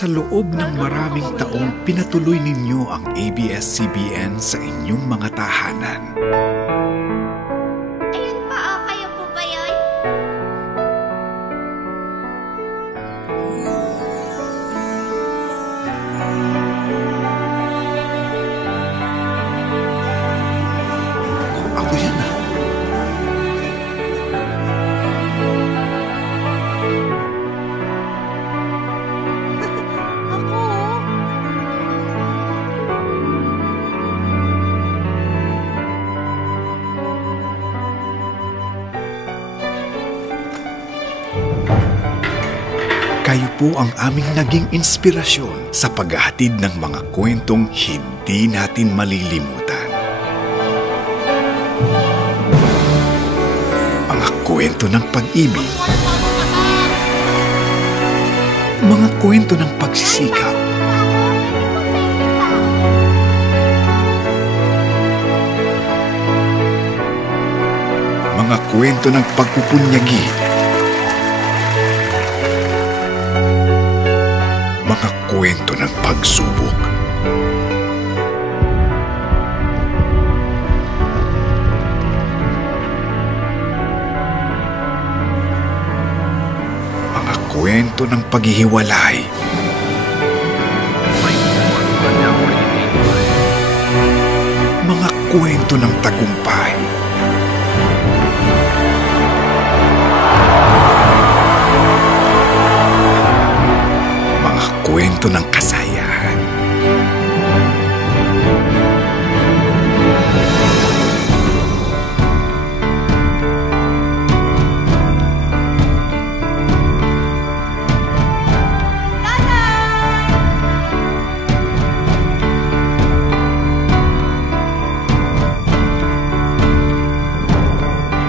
Sa loob ng maraming taong pinatuloy ninyo ang ABS-CBN sa inyong mga tahanan. Ayun pa, kayo po ba yun? Ako yan ah. Kayo po ang aming naging inspirasyon sa paghahatid ng mga kwentong hindi natin malilimutan. Mga kwento ng pag-ibig, mga kwento ng pagsisikap, mga kwento ng pagpupunyagi, mga kwento ng pagsubok. Mga kwento ng paghihiwalay. Mga kwento ng tagumpay. Kwento ng kasayahan.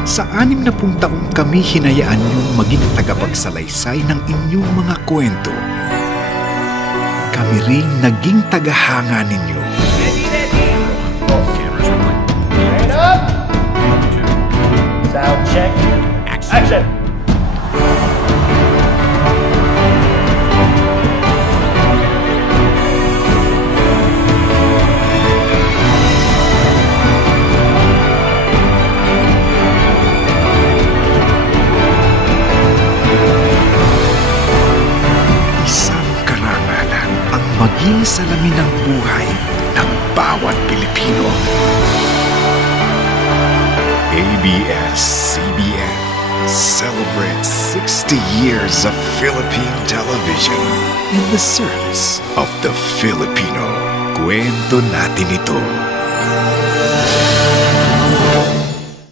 Sa 60 taong kami hinayaan niyong maging tagapagsalaysay ng inyong mga kwento. Kami rin naging tagahanga ninyo. Straight up! Sound check. Action! Maging salamin ng buhay ng bawat Pilipino. ABS-CBN celebrates 60 years of Philippine television in the service of the Filipino. Kwento natin ito.